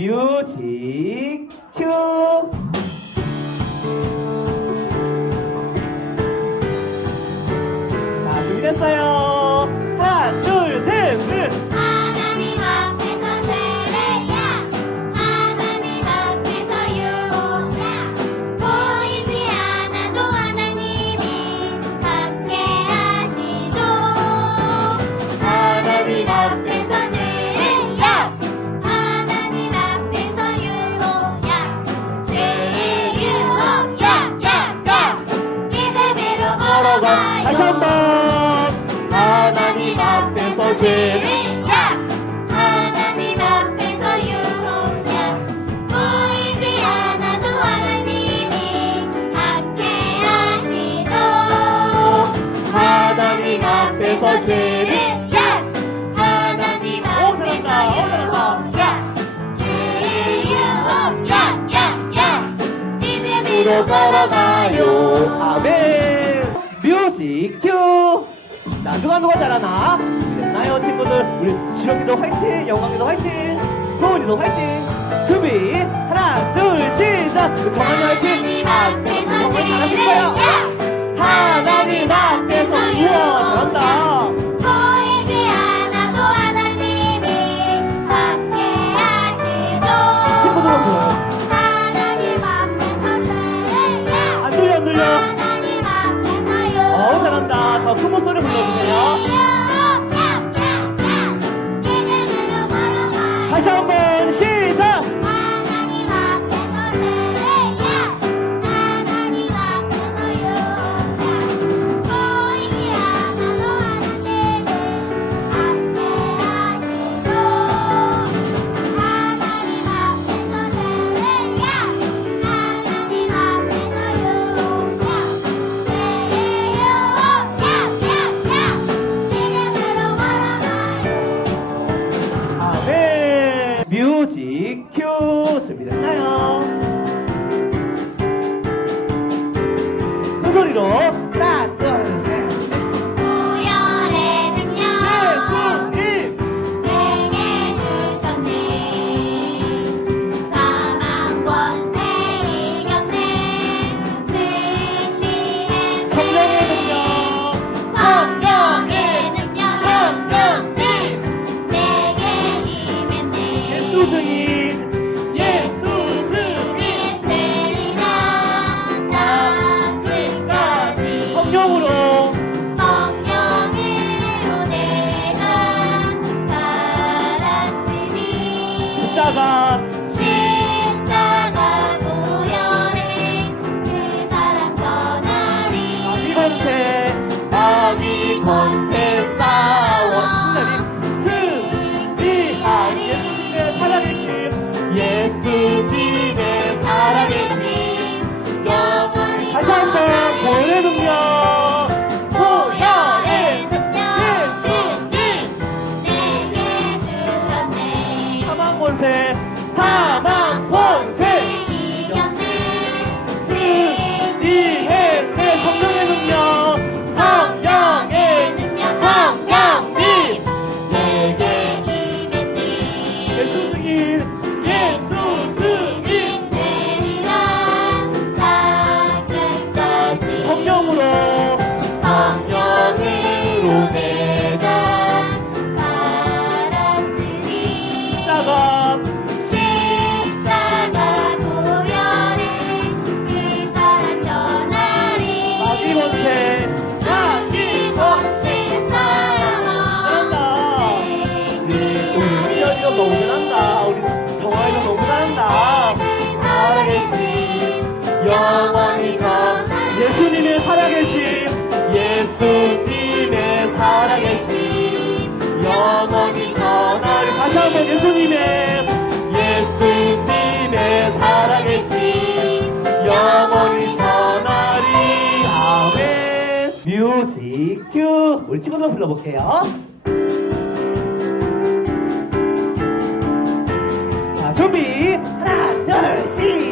뮤직 큐. 지를 향 하나님 앞에서 유혹자. 보이지 않아도 하나님이 함께하시고 하나님 앞에서 지를 향 하나님 앞에서 유혹자. 주의 유혹. 양양양 믿음으로 걸어가요. 아멘. 뮤직 큐. 자, 누가 누가 잘하나? 준비됐나요, 친구들? 우리 지렁이도 화이팅! 영광이도 화이팅! 호은이도 화이팅! 준비! 하나, 둘, 시작! 그 정한이 화이팅! 아, 정말 잘하셨어요! 하 한번 예수님의 예수님의 살아계신 영원히 전하리. 아멘. 뮤직 큐. 우리 친구들 불러볼게요. 자 준비. 하나 둘 셋.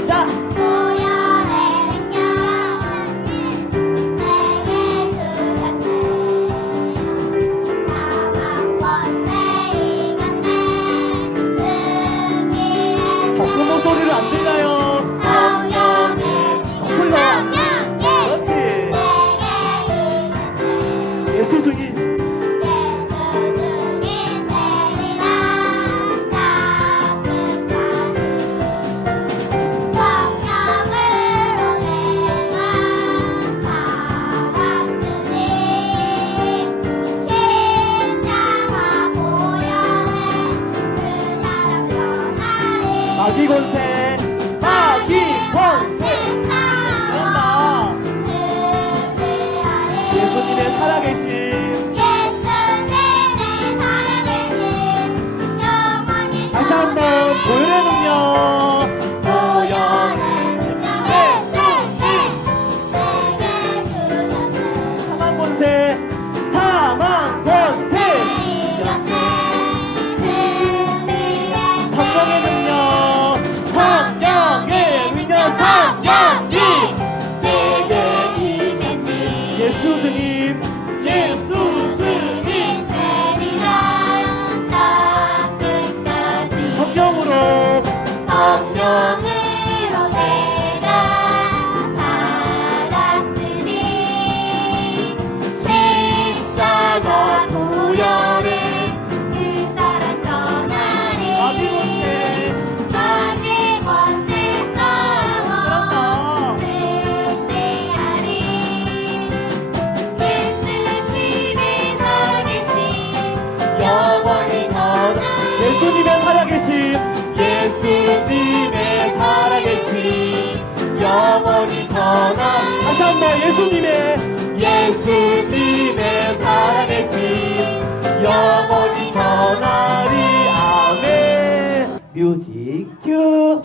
영원히 전하리. 아멘. 뮤직 큐.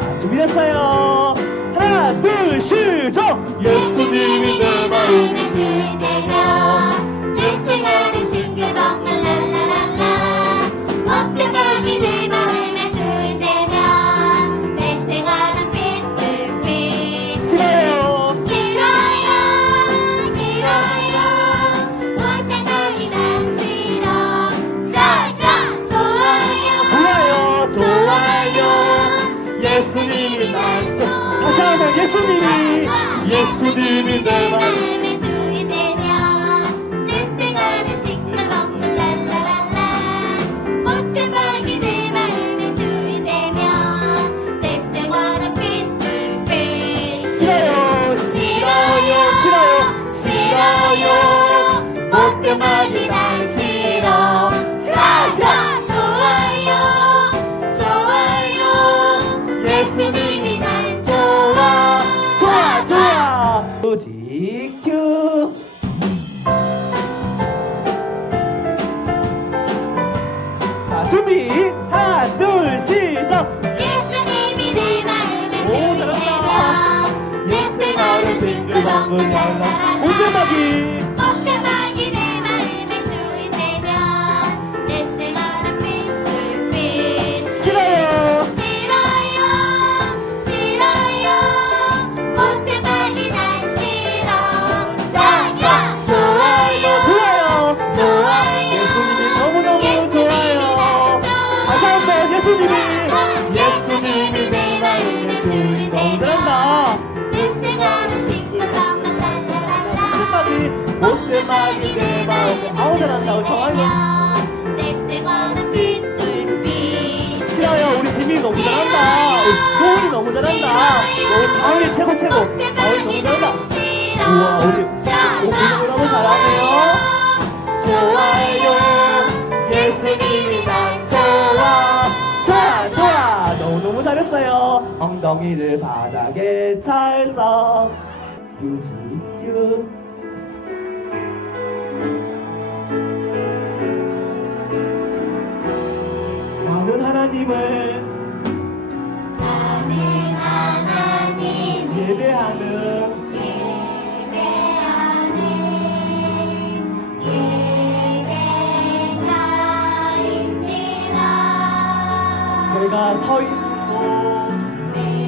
자, 준비됐어요. 하나 둘 시작. 예수님이 내 마음 Yeah. 마음을 달라 온전하게 오르막이 내 마음 아우 잘한다. 어, 우리 정한이 내 쌤하는 빛돌빛 싫어요. 우리 지민이 너무 잘한다. 고은이 너무 잘한다. 어, 아우이 최고 최고. 다은이 너무 잘한다. 우와 우리 오늘 너무 잘하네요. 좋아요. 예수님이 날 좋아. 좋아 좋아. 너무너무 잘했어요. 엉덩이를 바닥에 찰썩 뮤직 큐. 하나님을 아멘 하나님. 예배하는 예배하는 예배자입니다. 내가 서 있고 네.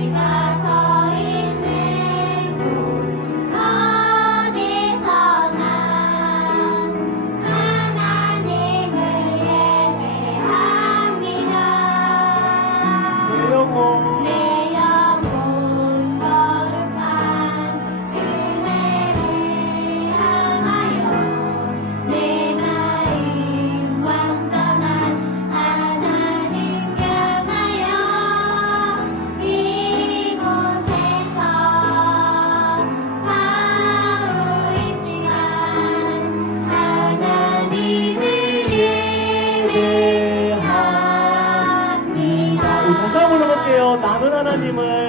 기억할게요. 남은 하나님을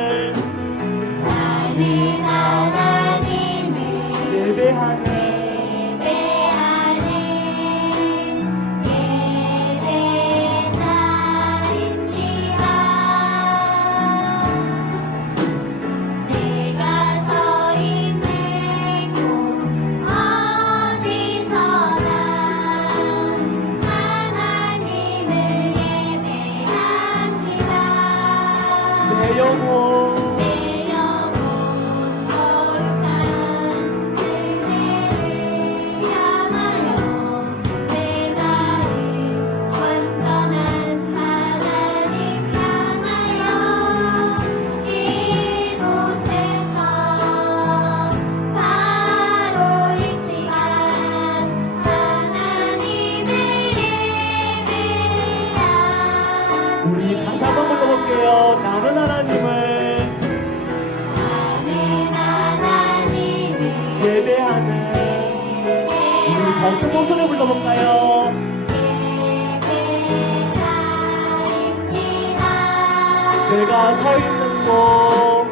내가 서 있는 곳.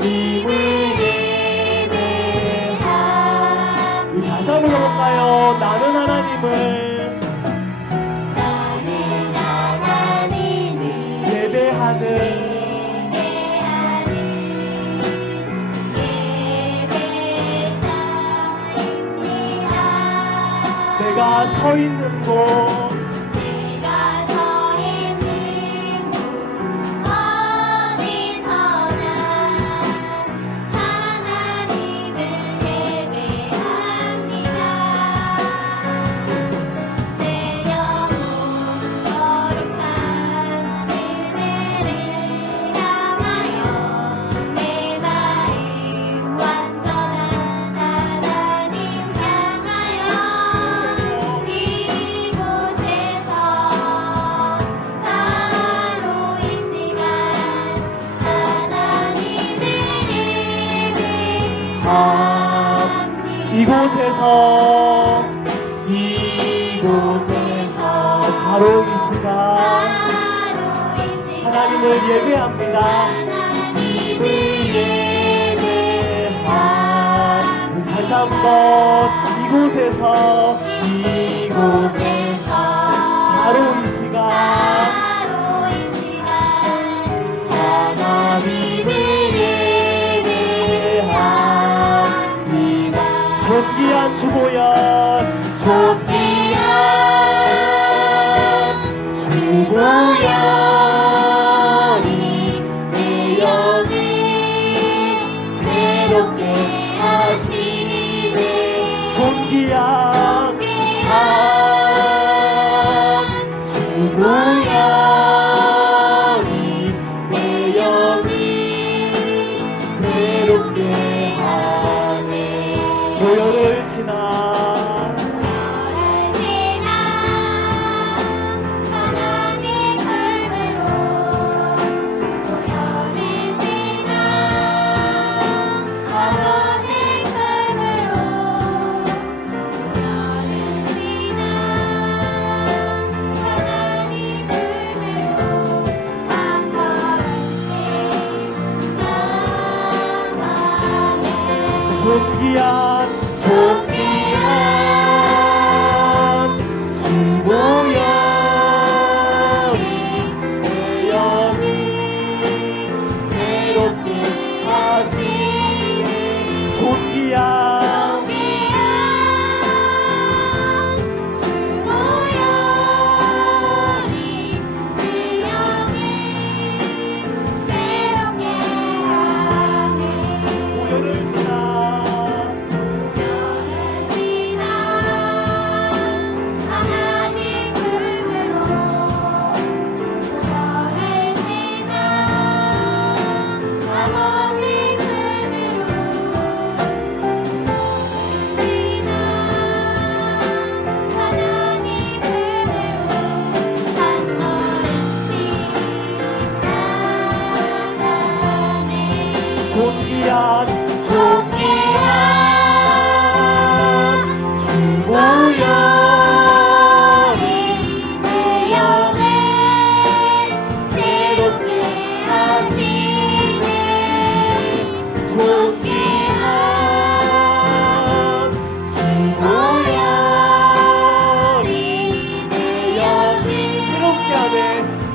하나님을 예배하며 다시 한번 볼까요? 나는 하나님을. 나는 하나님을 예배하는 내가 서 있는 곳. 한번 이곳에서 이곳에서 바로 이 시간. 바로 이 시간 하나님을 예배합니다. 존귀한 주보여 존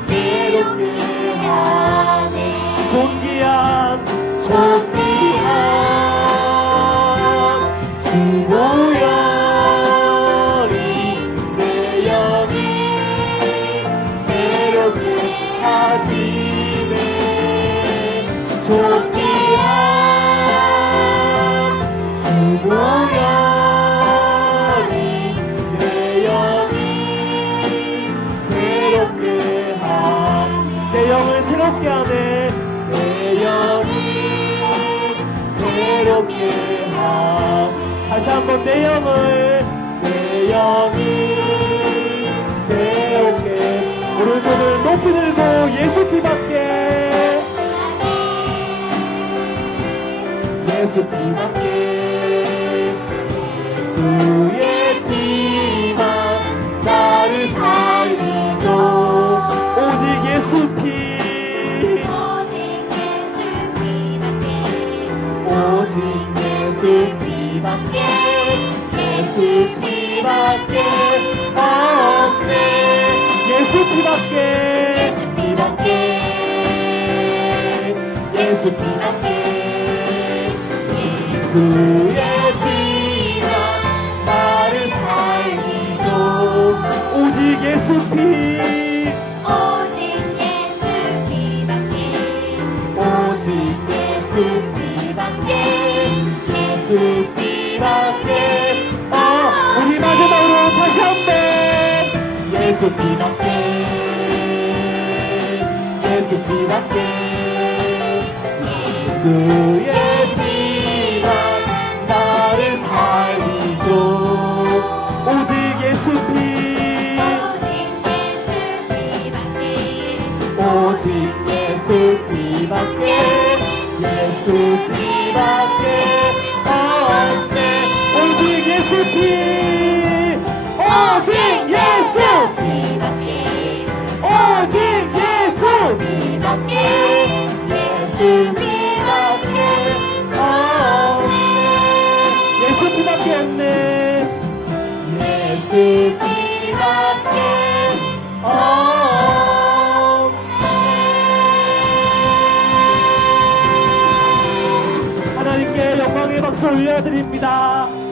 새롭게 하네. 존귀한 존귀한 다시 한번 내 영을 내 영을 세우게. 오른손을 높이 들고 예수 피 밖에. 예수 피 밖에. 밖에 예수 피 밖에 없네 예수 피 밖에 예수 피 밖에 예수 피 밖에 예수의 피가 나를 살기 좀 오직 예수 피 예수 피밖에 예수 สุพีนัองเกเยสุพีรักเกเยสุเย 박수 올려드립니다.